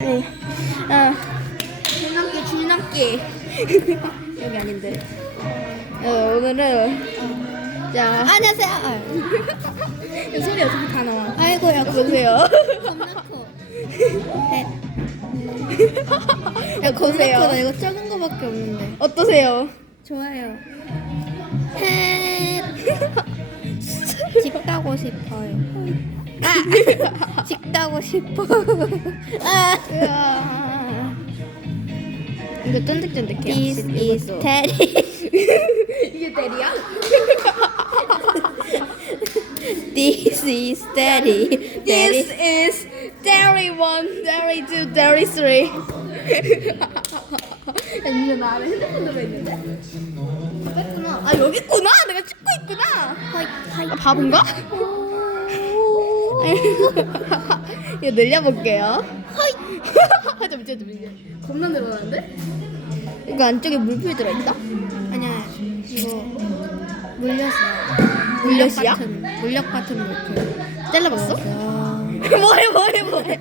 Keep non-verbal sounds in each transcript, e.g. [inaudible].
네. 아, 줄넘기, 줄넘기. [laughs] 여기 아닌데. 어, 오늘은 자 안녕하세요. 이 소리 어떻게 다 나와? 아이고야. 보세요. 겁나 커. 야, 보세요. 나 이거 작은 거밖에 없는데. 어떠세요? 좋아요. [laughs] 햇. 집 가고 싶어요. 아! 집 가고 싶어. 아! 이거 쫀득쫀득해. This is Teddy. 이게 대리야? This is Teddy. This is dairy one, dairy two, dairy three. 야, 이제 나 안에 핸드폰 들어있는데? 뺐구나. 아, 여기 있구나. 내가 찍고 있구나. 하이, 하이. 아, 바본가? [laughs] 이거 늘려볼게요. 하이. [laughs] 좀좀 이제. 겁나 늘어나는데? 이거 안쪽에 물풀 들어있다? 아니야. 이거 물엿이야. 물엿이야? 같은, 물엿 같은 물풀. 잘라봤어? [laughs] 뭐해 뭐해 뭐해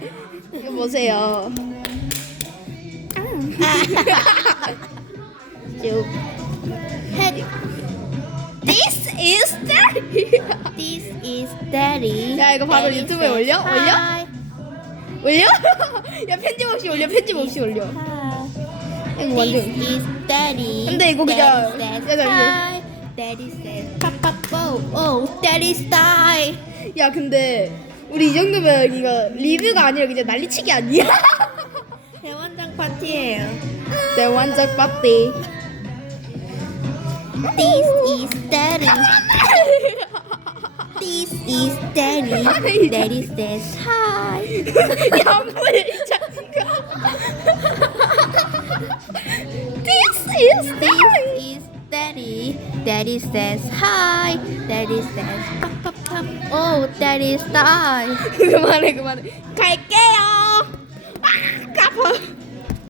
이거 보세요 쭉 This is Daddy. 야, 이거 바로 Daddy 유튜브에 says 올려? 올려? hi. 올려? [laughs] 야 편집 없이 올려 편집 없이 올려 Hi. 이거 This 완전 is Daddy. 근데 이거 그냥- Daddy says 야, 나 hi. Daddy says papapo. Oh, Daddy style. 야 근데 우리 이 정도면 이거 리뷰가 아니라 그냥 난리치기 아니야? [laughs] 대원장 파티예요. 내 완전 빠띠 This is Daddy. This is Daddy. Daddy says hi. [laughs] 야 뭐야 이 자식아 This is This is Daddy. Daddy says hi. Daddy says pop pop pop. Oh, Daddy style. 그만해 그만해 갈게요 아 아파